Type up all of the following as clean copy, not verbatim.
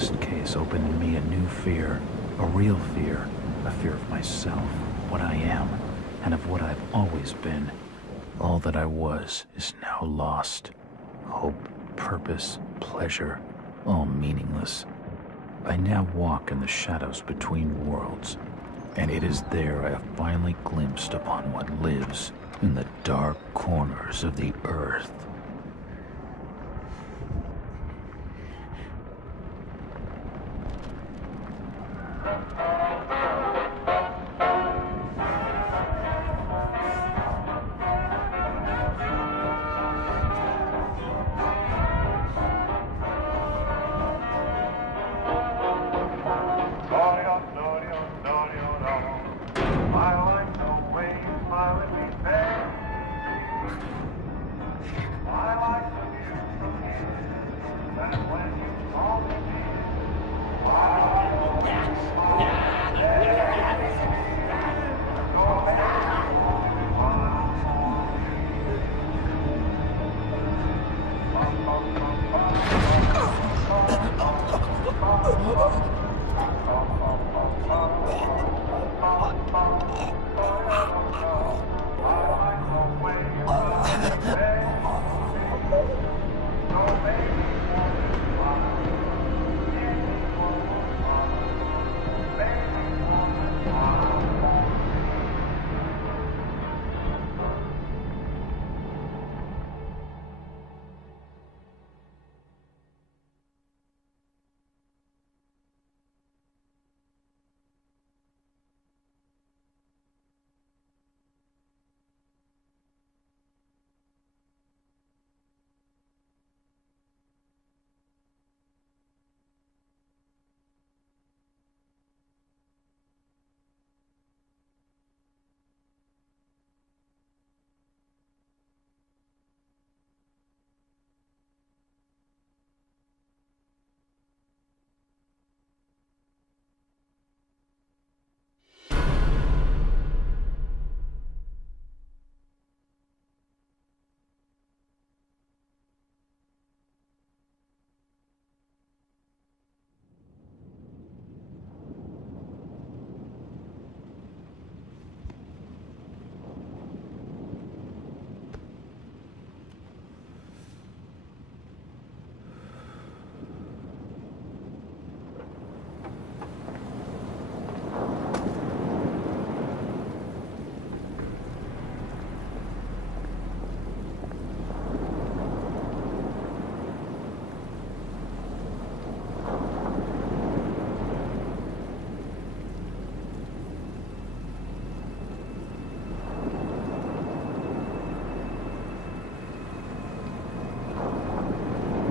last case opened in me a new fear, a real fear, a fear of myself, what I am, and of what I've always been. All that I was is now lost. Hope, purpose, pleasure, all meaningless. I now walk in the shadows between worlds, and it is there I have finally glimpsed upon what lives in the dark corners of the earth.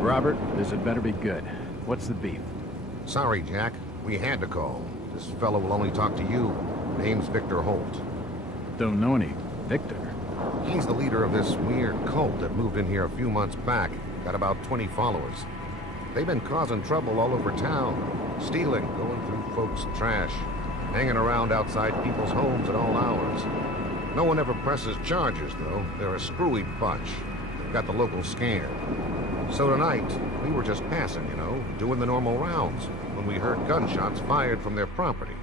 Robert, this had better be good. What's the beef? Sorry, Jack. We had to call. This fellow will only talk to you. Name's Victor Holt. Don't know any Victor. He's the leader of this weird cult that moved in here a few months back. Got about 20 followers. They've been causing trouble all over town. Stealing, going through folks' trash, hanging around outside people's homes at all hours. No one ever presses charges, though. They're a screwy bunch. They've got the locals scared. So tonight, we were just passing, you know, doing the normal rounds, when we heard gunshots fired from their property.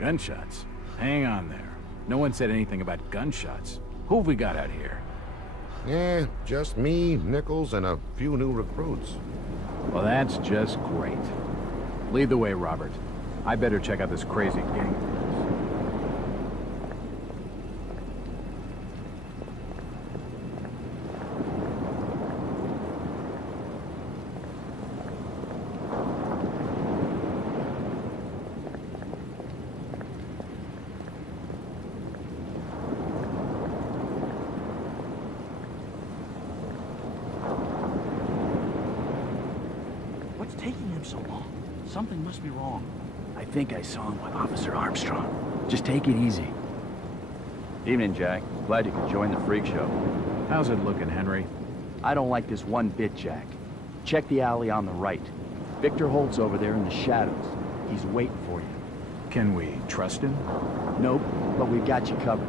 Gunshots? Hang on there. No one said anything about gunshots. Who have we got out here? Yeah, just me, Nichols, and a few new recruits. Well, that's just great. Lead the way, Robert. I better check out this crazy gang. What's taking him so long? Something must be wrong. I think I saw him with Officer Armstrong. Just take it easy. Evening, Jack. Glad you could join the freak show. How's it looking, Henry? I don't like this one bit, Jack. Check the alley on the right. Victor Holt's over there in the shadows. He's waiting for you. Can we trust him? Nope, but we've got you covered.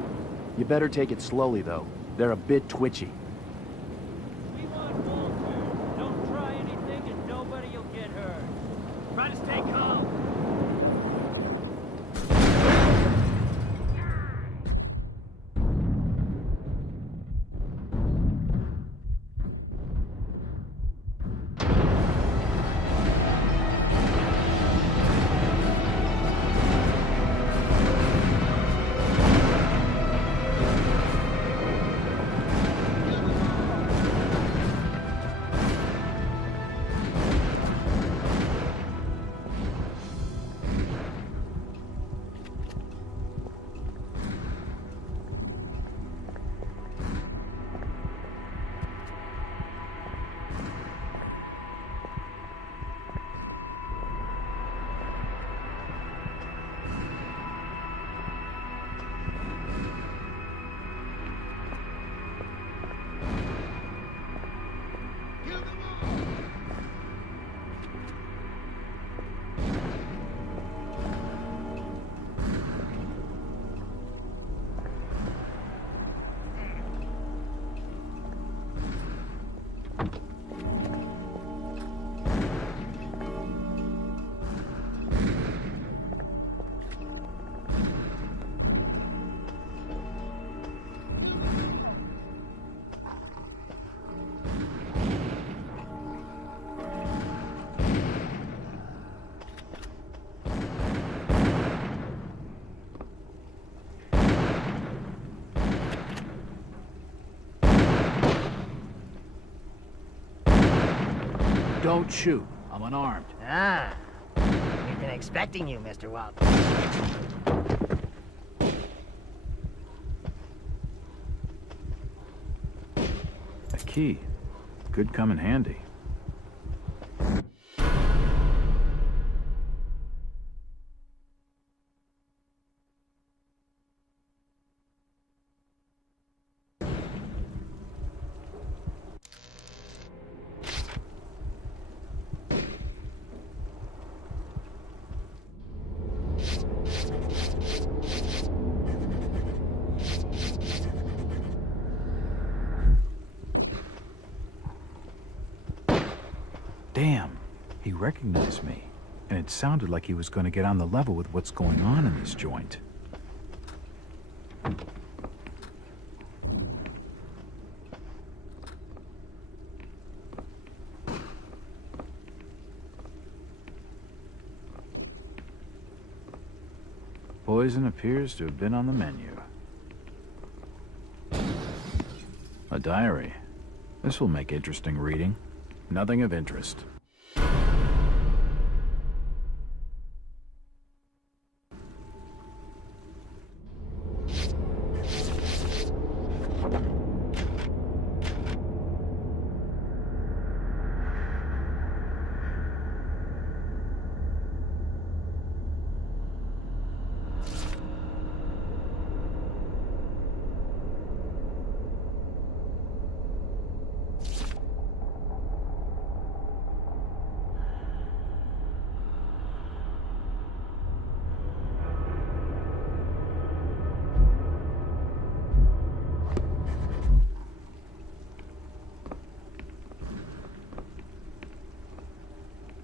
You better take it slowly, though. They're a bit twitchy. We want Walter. Don't try anything and nobody will get hurt. Don't shoot. I'm unarmed. Ah, we've been expecting you, Mr. Walton. A key. Could come in handy. Damn, he recognized me, and it sounded like he was going to get on the level with what's going on in this joint. Poison appears to have been on the menu. A diary. This will make interesting reading. Nothing of interest.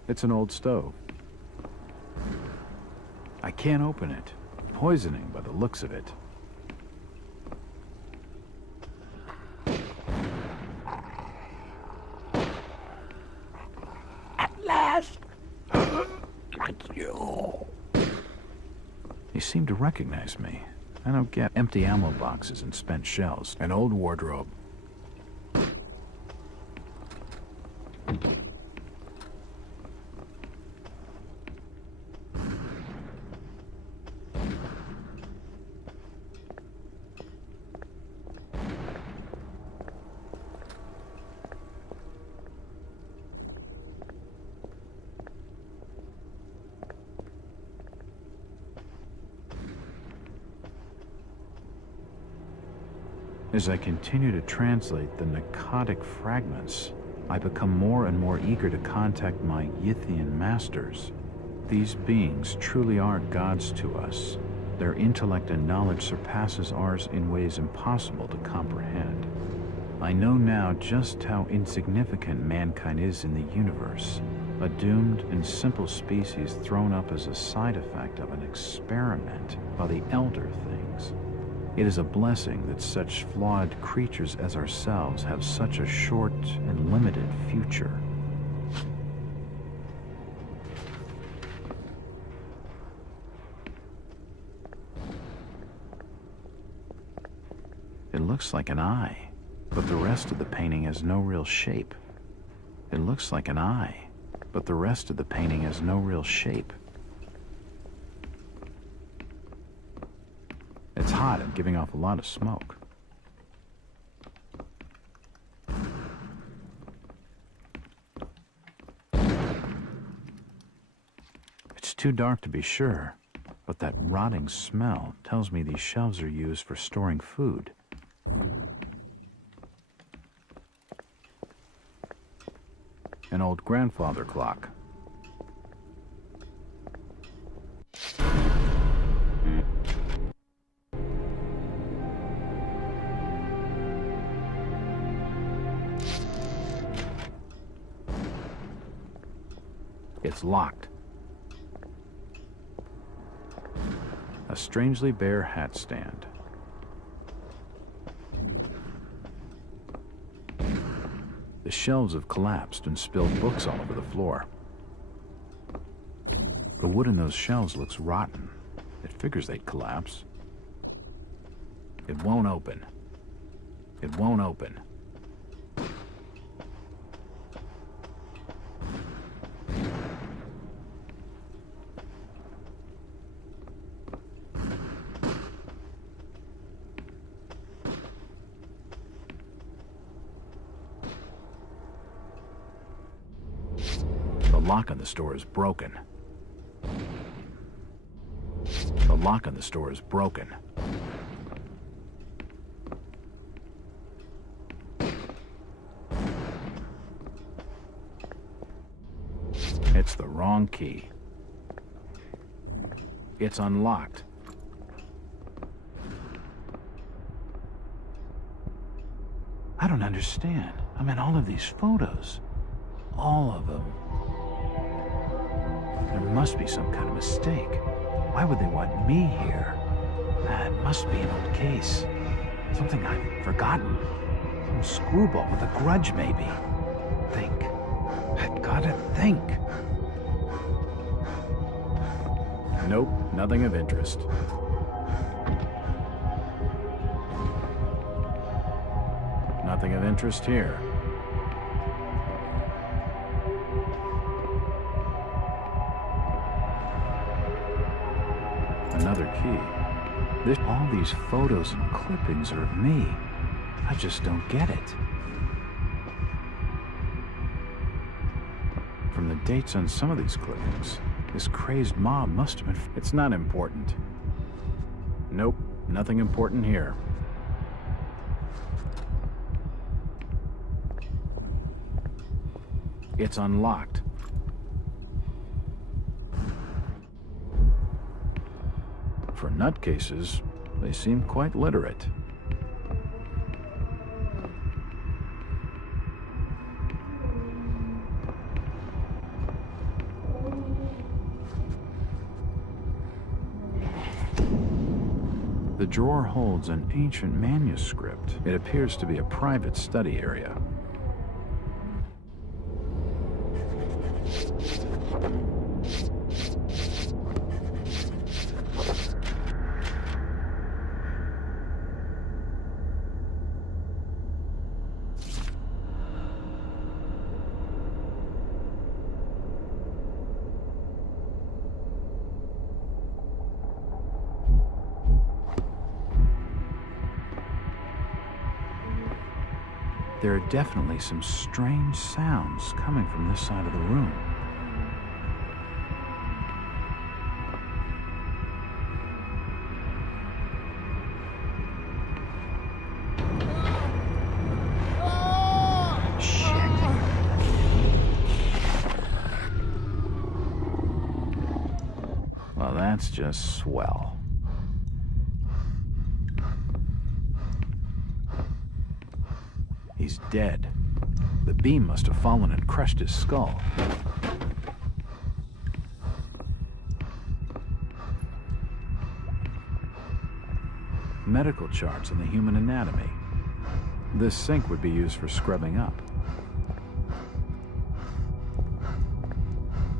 It's an old stove. I can't open it. Poisoning by the looks of it. At last! He seemed to recognize me. I don't get empty ammo boxes and spent shells. An old wardrobe. As I continue to translate the narcotic fragments, I become more and more eager to contact my Yithian masters. These beings truly are gods to us. Their intellect and knowledge surpasses ours in ways impossible to comprehend. I know now just how insignificant mankind is in the universe, a doomed and simple species thrown up as a side effect of an experiment by the elder things. It is a blessing that such flawed creatures as ourselves have such a short and limited future. It looks like an eye, but the rest of the painting has no real shape. It looks like an eye, but the rest of the painting has no real shape. It's hot and giving off a lot of smoke. It's too dark to be sure, but that rotting smell tells me these shelves are used for storing food. An old grandfather clock. It's locked. A strangely bare hat stand. The shelves have collapsed and spilled books all over the floor. The wood in those shelves looks rotten. It figures they'd collapse. It won't open. It won't open. lock on the store is broken. The lock on the store is broken. It's the wrong key. It's unlocked. I don't understand. I mean, all of these photos. All of them. There must be some kind of mistake. Why would they want me here? It must be an old case. Something I've forgotten. Some screwball with a grudge, maybe. Think. I've gotta think. Nope, nothing of interest. Nothing of interest here. Another key. All these photos and clippings are of me. I just don't get it. From the dates on some of these clippings, this crazed mob must have been... It's not important. Nope, nothing important here. It's unlocked. For nutcases, they seem quite literate. The drawer holds an ancient manuscript. It appears to be a private study area. There are definitely some strange sounds coming from this side of the room. Shit. Well, that's just swell. He's dead. The beam must have fallen and crushed his skull. Medical charts on the human anatomy. This sink would be used for scrubbing up.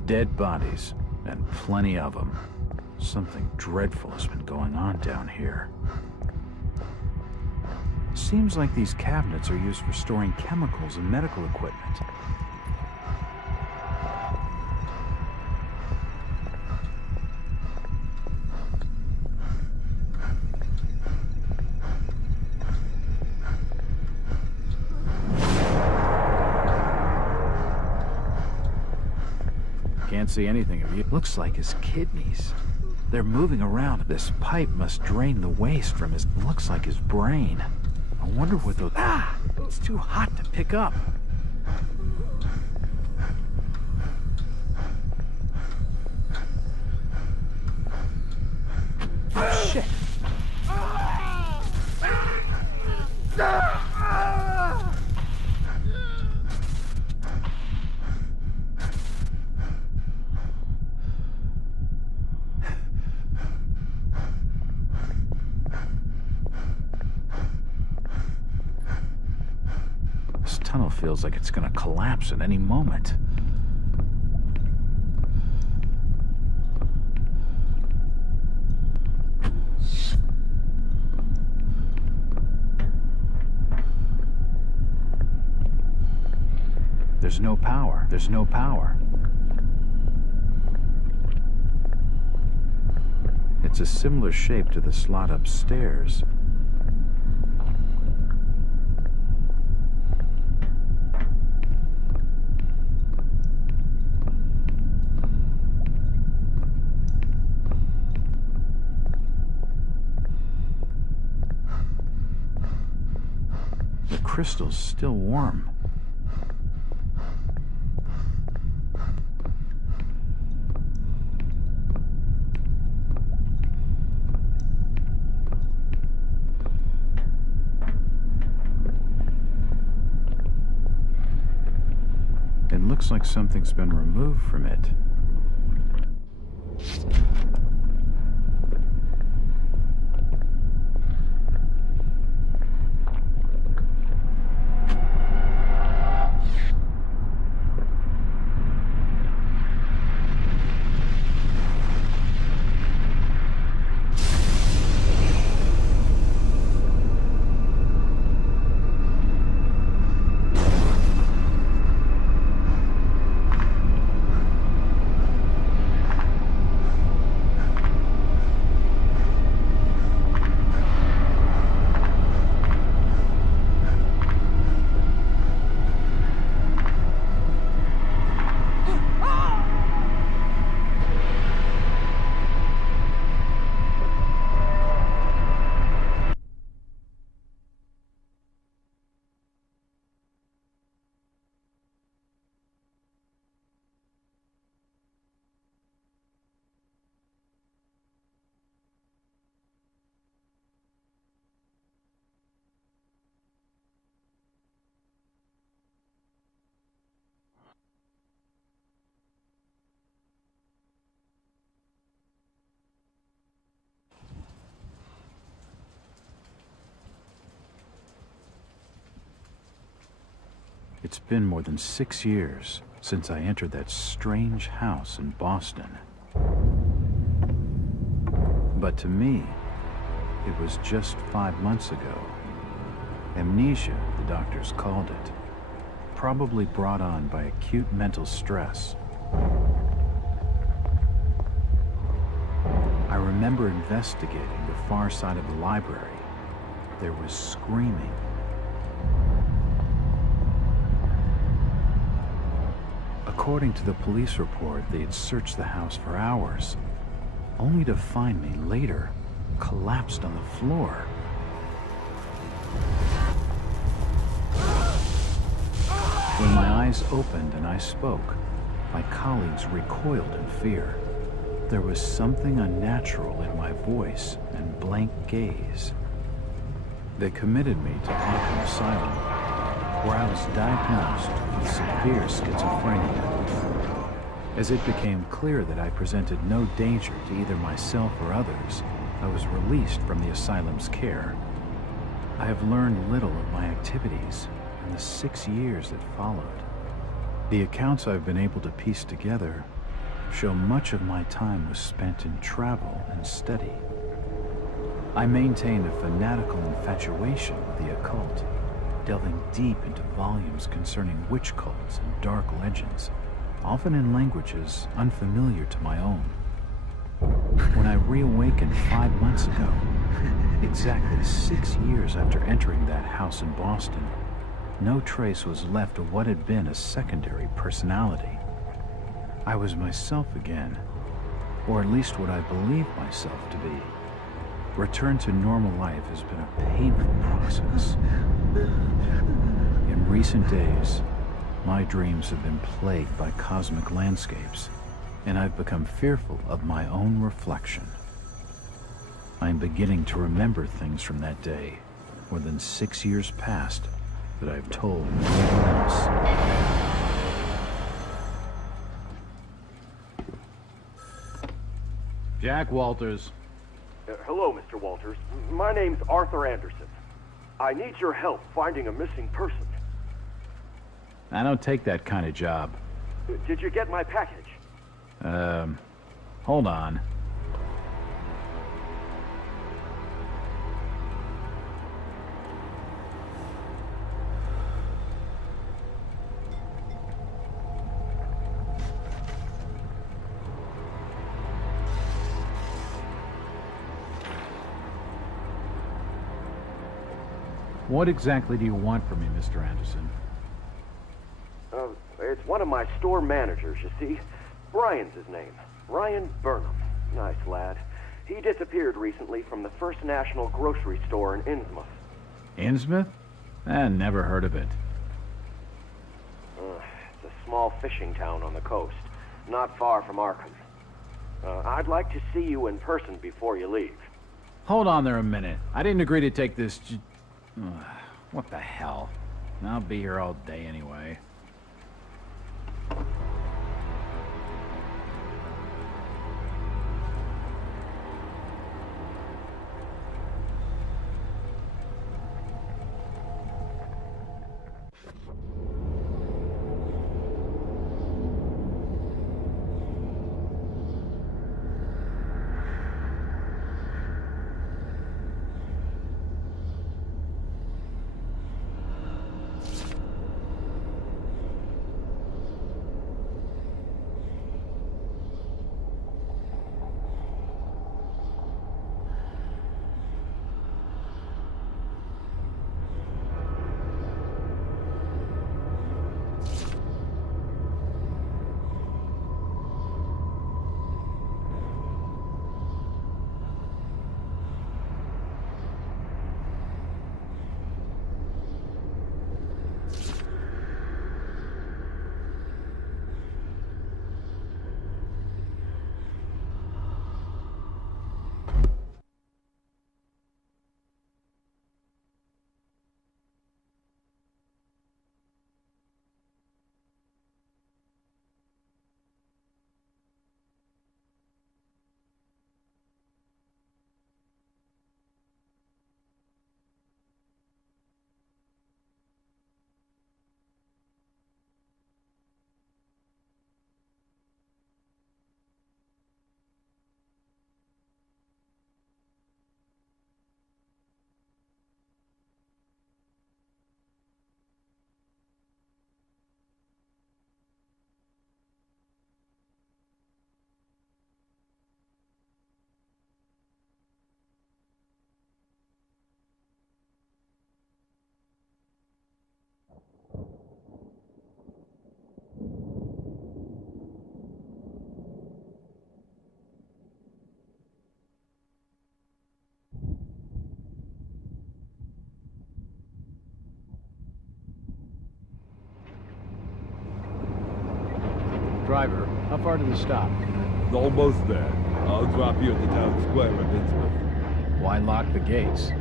Dead bodies, and plenty of them. Something dreadful has been going on down here. Seems like these cabinets are used for storing chemicals and medical equipment. Can't see anything of you. Looks like his kidneys. They're moving around. This pipe must drain the waste from his... Looks like his brain. I wonder what those... Ah! It's too hot to pick up. Oh, shit. This tunnel feels like it's gonna collapse at any moment. There's no power. There's no power. It's a similar shape to the slot upstairs. crystal's still warm. It looks like something's been removed from it. It's been more than 6 years since I entered that strange house in Boston. But to me, it was just 5 months ago. Amnesia, the doctors called it, probably brought on by acute mental stress. I remember investigating the far side of the library. There was screaming. According to the police report, they had searched the house for hours, only to find me later collapsed on the floor. When my eyes opened and I spoke, my colleagues recoiled in fear. There was something unnatural in my voice and blank gaze. They committed me to Arkham Asylum, where I was diagnosed with severe schizophrenia. As it became clear that I presented no danger to either myself or others, I was released from the asylum's care. I have learned little of my activities in the 6 years that followed. The accounts I've been able to piece together show much of my time was spent in travel and study. I maintained a fanatical infatuation with the occult, delving deep into volumes concerning witch cults and dark legends, often in languages unfamiliar to my own. When I reawakened 5 months ago, exactly 6 years after entering that house in Boston, no trace was left of what had been a secondary personality. I was myself again, or at least what I believed myself to be. Return to normal life has been a painful process. In recent days, my dreams have been plagued by cosmic landscapes, and I've become fearful of my own reflection. I'm beginning to remember things from that day, more than 6 years past, that I've told no one else. Jack Walters. Hello, Mr. Walters. My name's Arthur Anderson. I need your help finding a missing person. I don't take that kind of job. Did you get my package? Hold on. What exactly do you want from me, Mr. Anderson? It's one of my store managers, you see. Brian's his name. Ryan Burnham. Nice lad. He disappeared recently from the First National grocery store in Innsmouth. Innsmouth? Never heard of it. It's a small fishing town on the coast, not far from Arkham. I'd like to see you in person before you leave. Hold on there a minute. I didn't agree to take this what the hell? I'll be here all day anyway. Driver, how far to the stop? Almost there. I'll drop you at the town square of Innsmouth. Why lock the gates?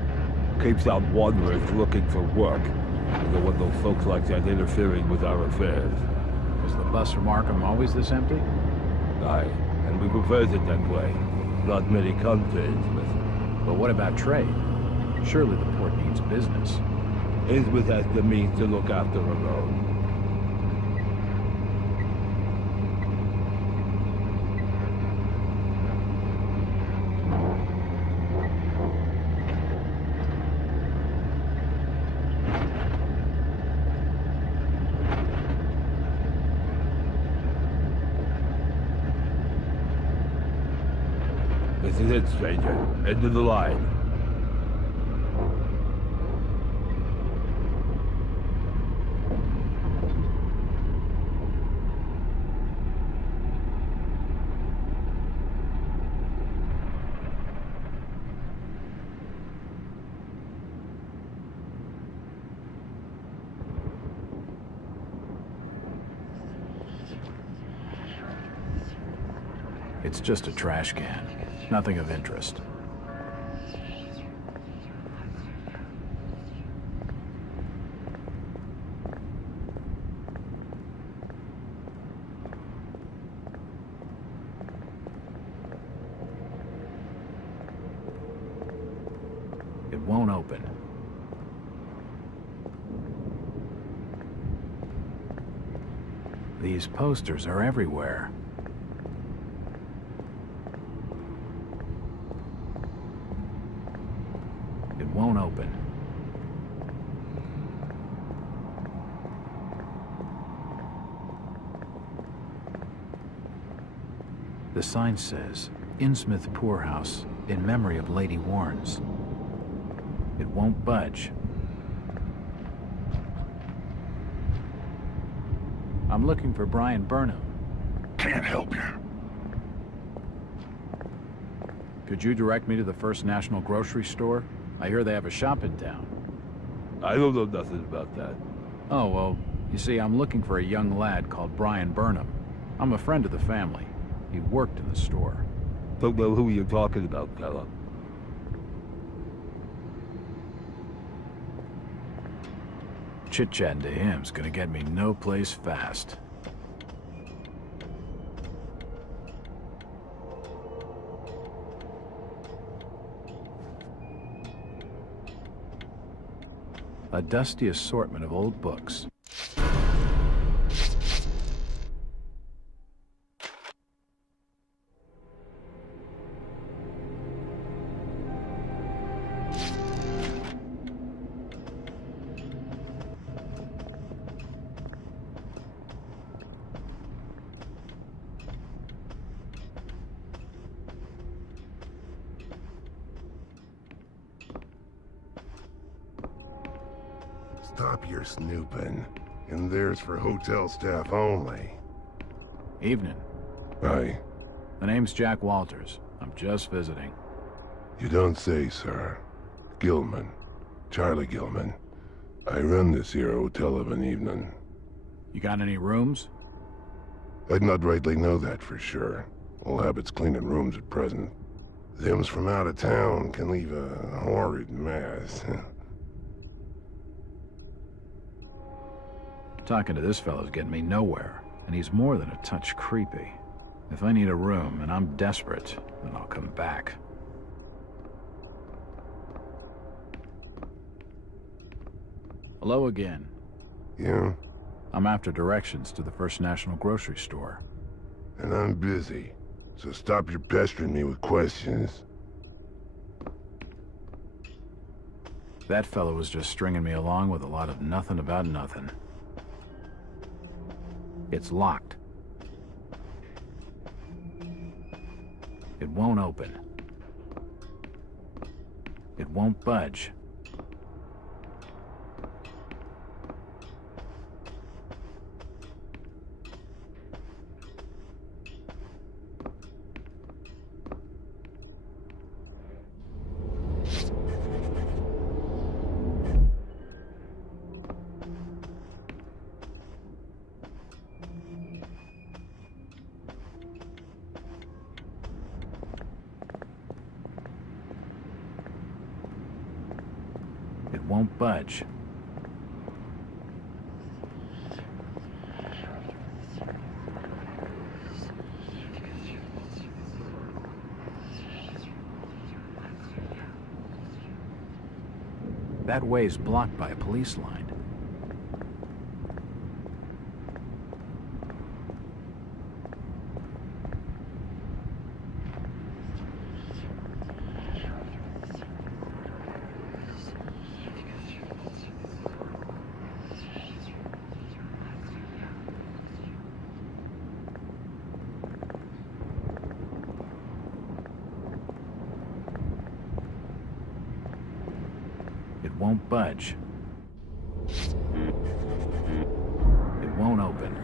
Keeps out wanderers looking for work. I don't want those folks like that interfering with our affairs. Is the bus from Arkham always this empty? Aye, and we prefers it that way. Not many come to Innsmouth. But what about trade? Surely the port needs business. Innsmouth has the means to look after her own. This is it, stranger. End of the line. It's just a trash can. Nothing of interest. It won't open. These posters are everywhere. It won't open. The sign says, Innsmouth Poorhouse, in memory of Lady Warnes. It won't budge. I'm looking for Brian Burnham. Can't help you. Could you direct me to the First National Grocery Store? I hear they have a shop in town. I don't know nothing about that. Oh, well, you see, I'm looking for a young lad called Brian Burnham. I'm a friend of the family. He worked in the store. Don't know who you're talking about, fella. Chit-chatting to him's gonna get me no place fast. A dusty assortment of old books. Stop your snooping. And there's for hotel staff only. Evening. Aye. The name's Jack Walters. I'm just visiting. You don't say, sir. Gilman. Charlie Gilman. I run this here hotel of an evening. You got any rooms? I'd not rightly know that for sure. All habits cleaning rooms at present. Them's from out of town can leave a horrid mess. Talking to this fellow's getting me nowhere, and he's more than a touch creepy. If I need a room and I'm desperate, then I'll come back. Hello again. Yeah? I'm after directions to the First National Grocery Store. And I'm busy. So stop your pestering me with questions. That fellow was just stringing me along with a lot of nothing about nothing. It's locked. It won't open. It won't budge. It won't budge. That way's blocked by a police line. It won't budge. It won't open.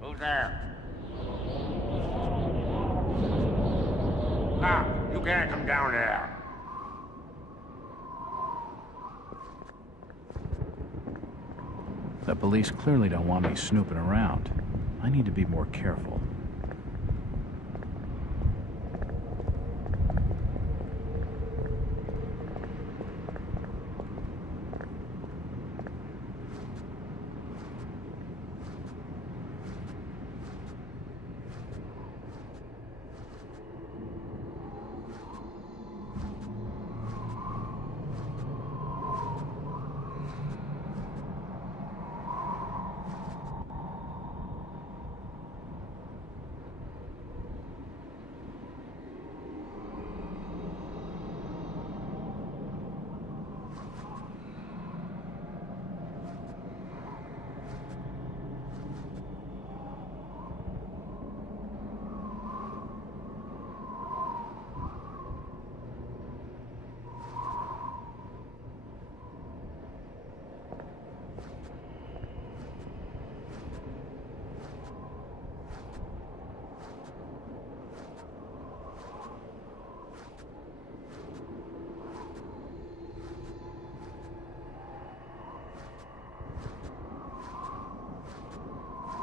Who's there? Ah, you can't come down there. The police clearly don't want me snooping around. I need to be more careful.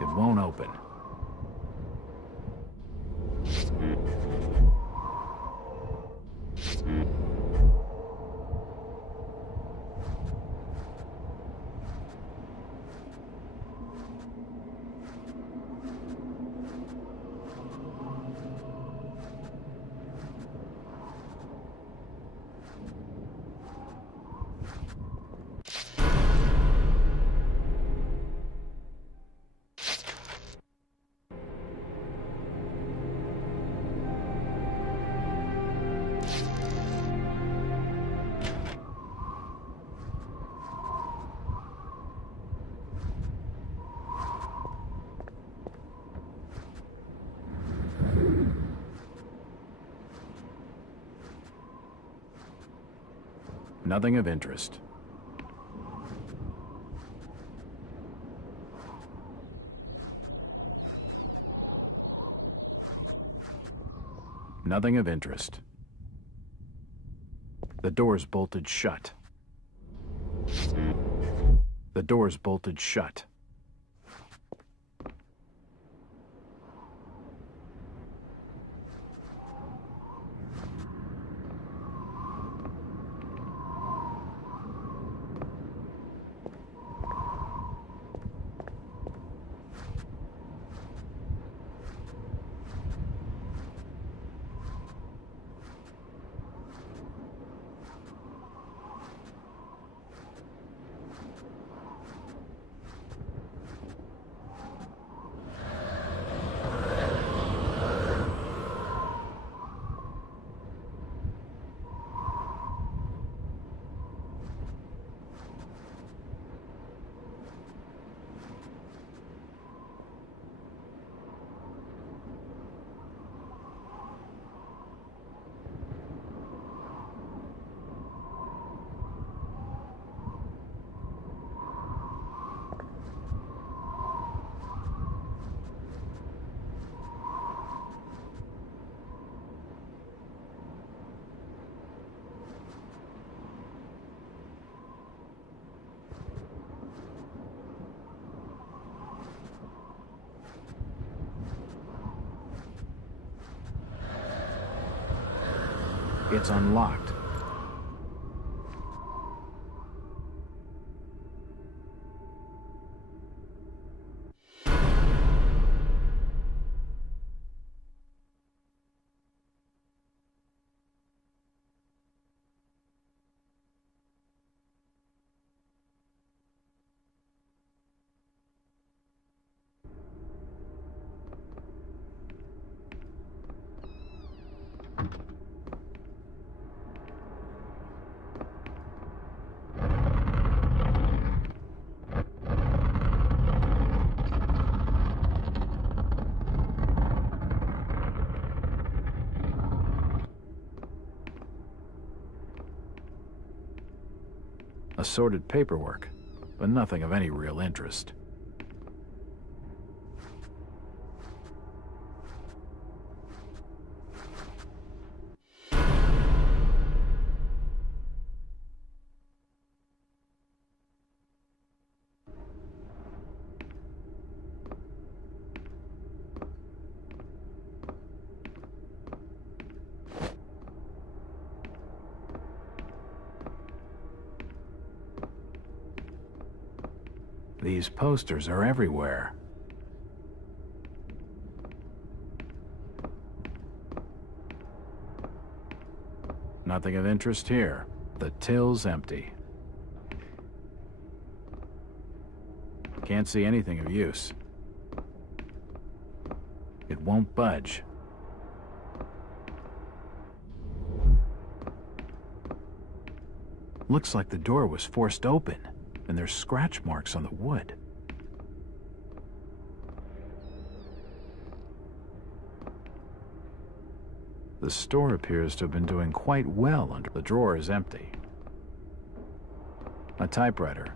It won't open. Nothing of interest. Nothing of interest. The door's bolted shut. The door's bolted shut. It's unlocked. Assorted paperwork, but nothing of any real interest. These posters are everywhere. Nothing of interest here. The till's empty. Can't see anything of use. It won't budge. Looks like the door was forced open, and there's scratch marks on the wood. The store appears to have been doing quite well under the drawer is empty. A typewriter,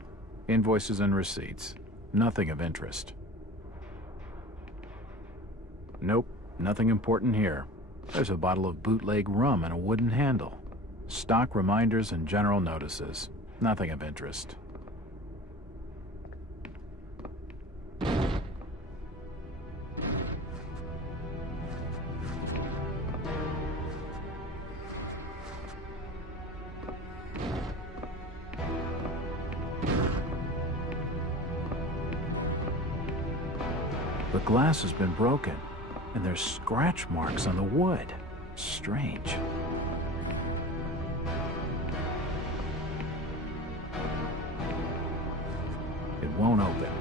invoices and receipts, nothing of interest. Nope, nothing important here. There's a bottle of bootleg rum and a wooden handle. Stock reminders and general notices, nothing of interest. The glass has been broken, and there's scratch marks on the wood. Strange. It won't open.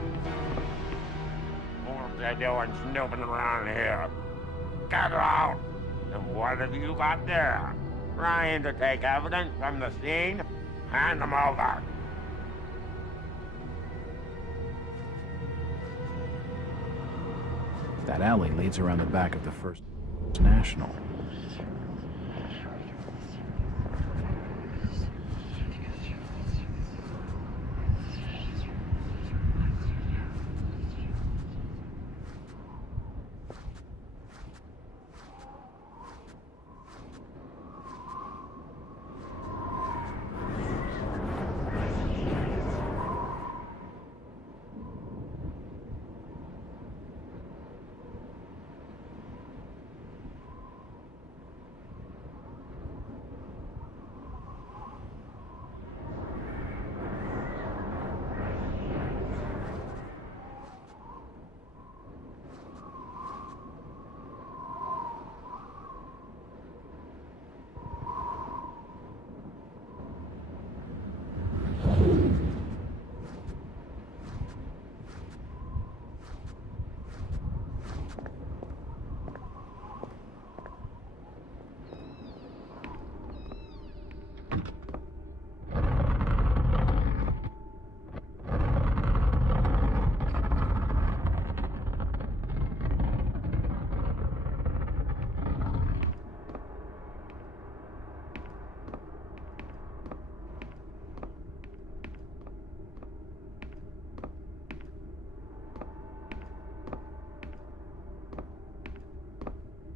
What are you doing snooping around here? Get out! And what have you got there? Trying to take evidence from the scene? Hand them over. That alley leads around the back of the First National.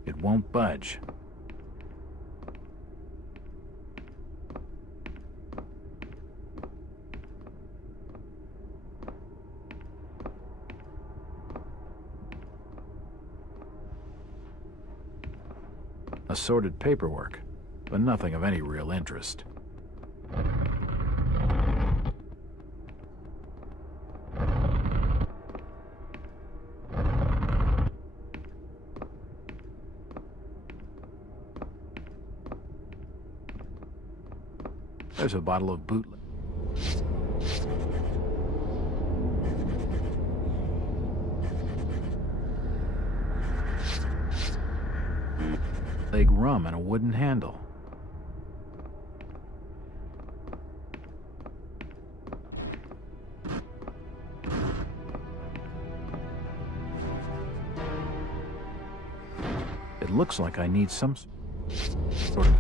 It won't budge. Assorted paperwork, but nothing of any real interest. There's a bottle of bootleg. Rum and a wooden handle. It looks like I need some sort of...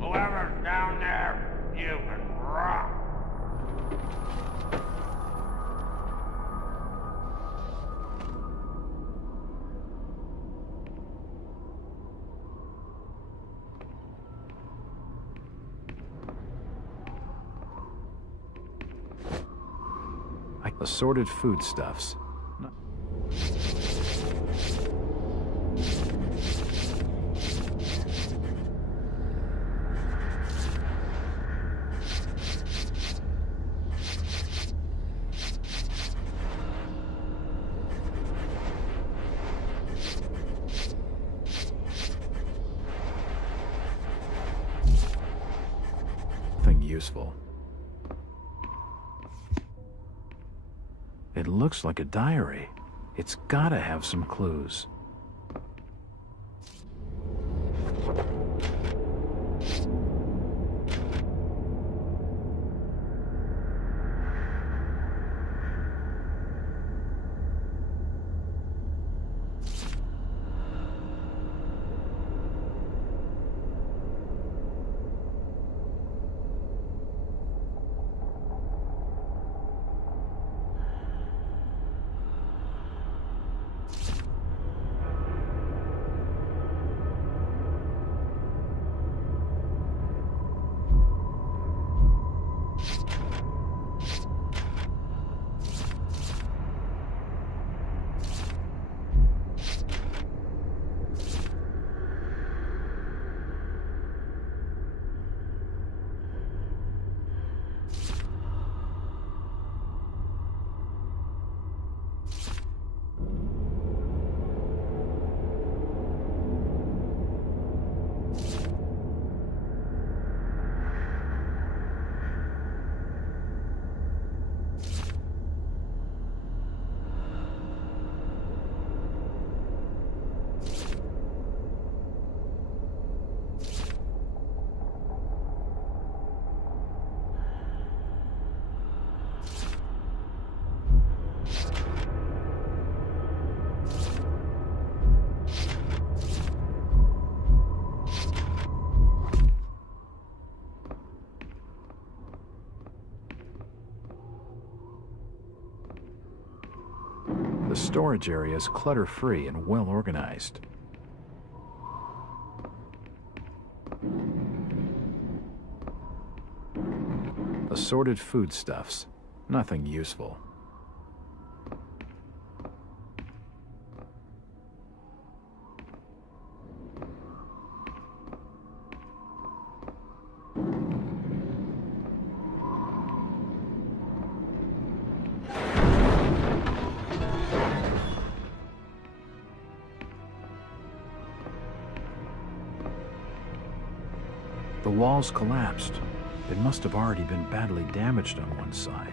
Whoever's down there, you can run. Assorted foodstuffs. No. Nothing useful. It looks like a diary. It's gotta have some clues. storage area is clutter-free and well-organized. Assorted foodstuffs. Nothing useful. The walls collapsed. It must have already been badly damaged on one side.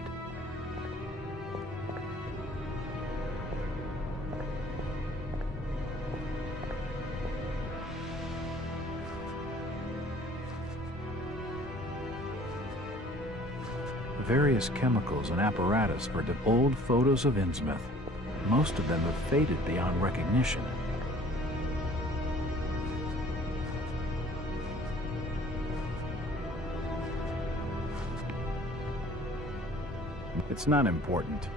Various chemicals and apparatus for old photos of Innsmouth. Most of them have faded beyond recognition. It's not important.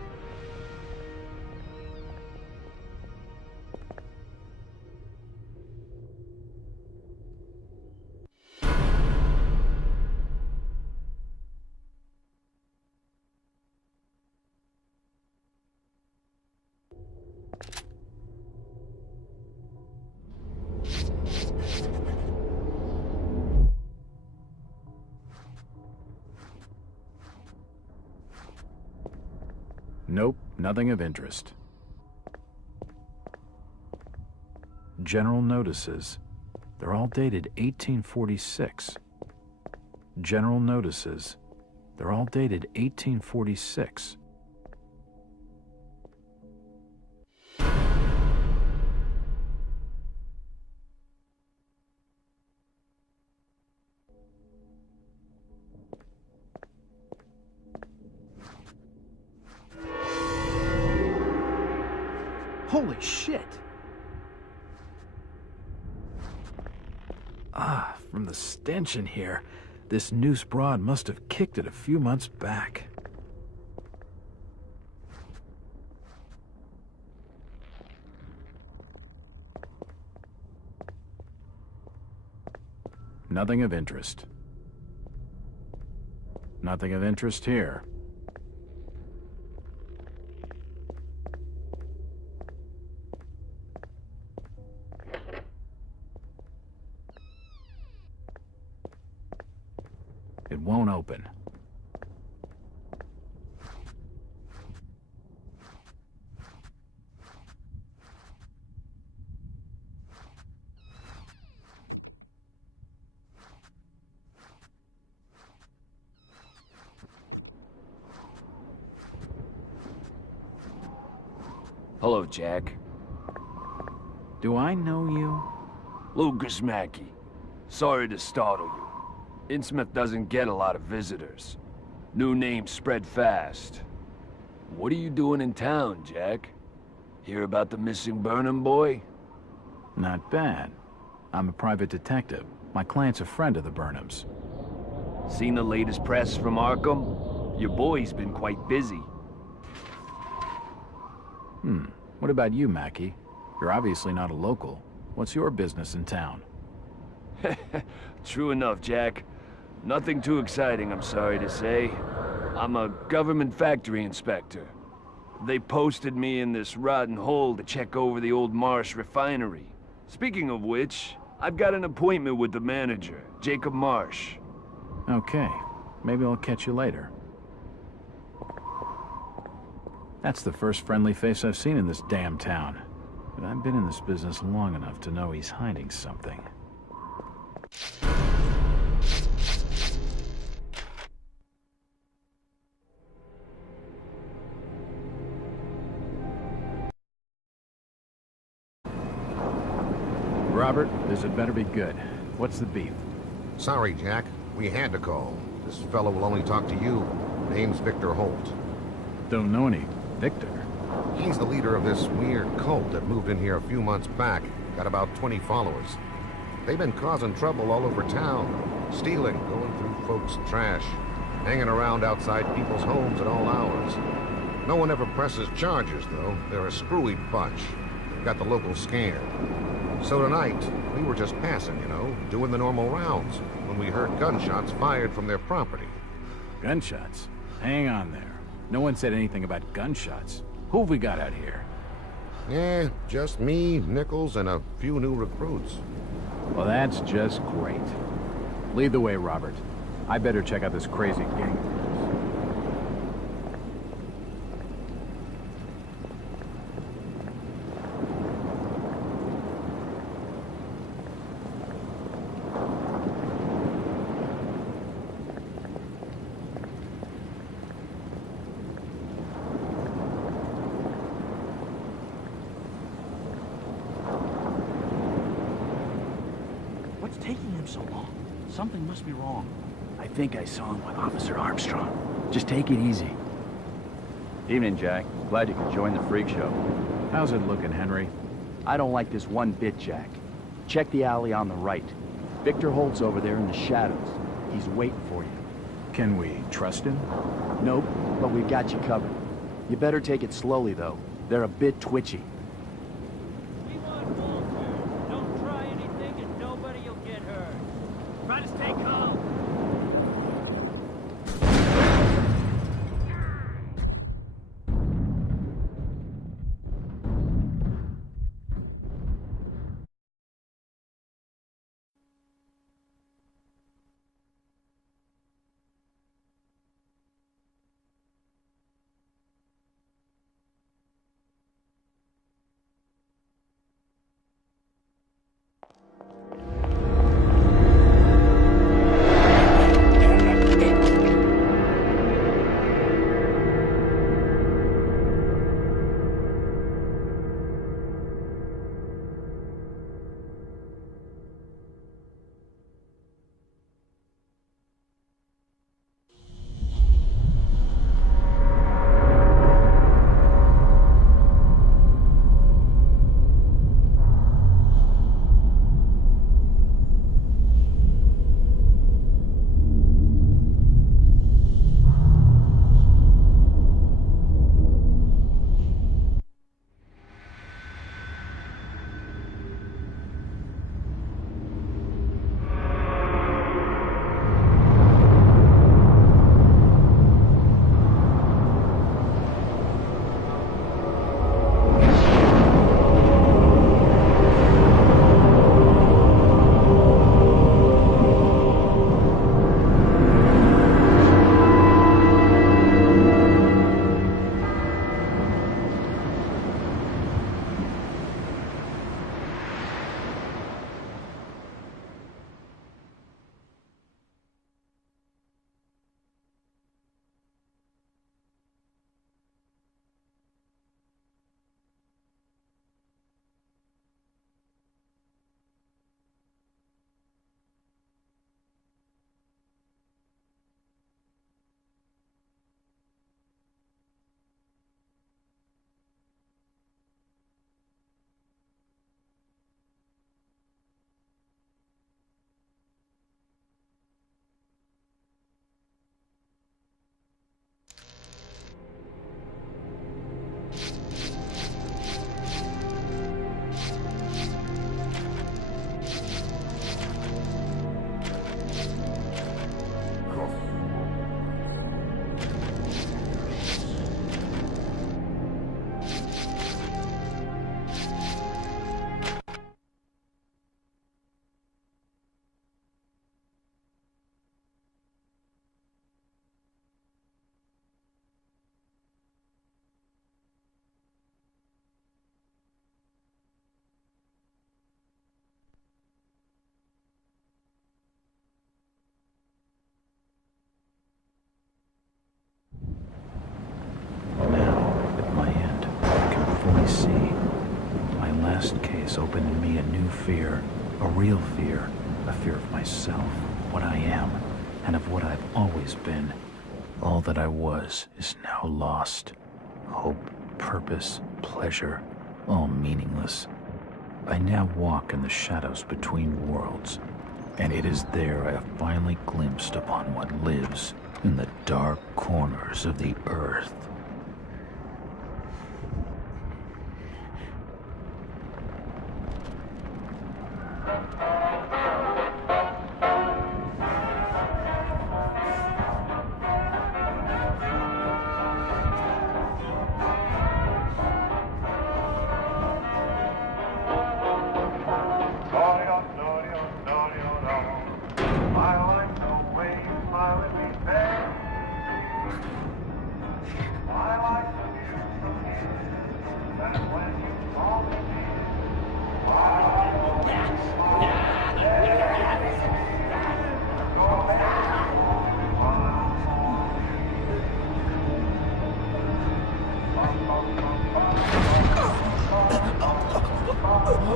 Nope, nothing of interest. General notices. They're all dated 1846. General notices. They're all dated 1846. Holy shit! Ah, from the stench in here, this noose broad must have kicked it a few months back. Nothing of interest. Nothing of interest here. It won't open. Hello, Jack. Do I know you? Lucas Mackey. Sorry to startle you. Innsmouth doesn't get a lot of visitors. New names spread fast. What are you doing in town, Jack? Hear about the missing Burnham boy? Not bad. I'm a private detective. My client's a friend of the Burnhams. Seen the latest press from Arkham? Your boy's been quite busy. What about you, Mackey? You're obviously not a local. What's your business in town? True enough, Jack. Nothing too exciting, I'm sorry to say. I'm a government factory inspector. They posted me in this rotten hole to check over the old Marsh refinery. Speaking of which, I've got an appointment with the manager, Jacob Marsh. Okay. Maybe I'll catch you later. That's the first friendly face I've seen in this damn town. But I've been in this business long enough to know he's hiding something. Robert, this had better be good. What's the beef? Sorry, Jack. We had to call. This fellow will only talk to you. Name's Victor Holt. Don't know any Victor. He's the leader of this weird cult that moved in here a few months back. Got about 20 followers. They've been causing trouble all over town. Stealing, going through folks' trash, hanging around outside people's homes at all hours. No one ever presses charges, though. They're a screwy bunch. They've got the locals scared. So tonight, we were just passing, you know, doing the normal rounds, when we heard gunshots fired from their property. Gunshots? Hang on there. No one said anything about gunshots. Who have we got out here? Yeah, just me, Nichols, and a few new recruits. Well, that's just great. Lead the way, Robert. I better check out this crazy gang. What's taking him so long? Something must be wrong. I think I saw him with Officer Armstrong. Just take it easy. Evening, Jack. Glad you could join the freak show. How's it looking, Henry? I don't like this one bit, Jack. Check the alley on the right. Victor Holt's over there in the shadows. He's waiting for you. Can we trust him? Nope, but we've got you covered. You better take it slowly, though. They're a bit twitchy. We want Walter. Don't try anything and nobody will get hurt. Try to stay calm. Opened in me a new fear, a real fear, a fear of myself, what I am, and of what I've always been. All that I was is now lost. Hope, purpose, pleasure, all meaningless. I now walk in the shadows between worlds, and it is there I have finally glimpsed upon what lives in the dark corners of the earth.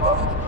Whoa!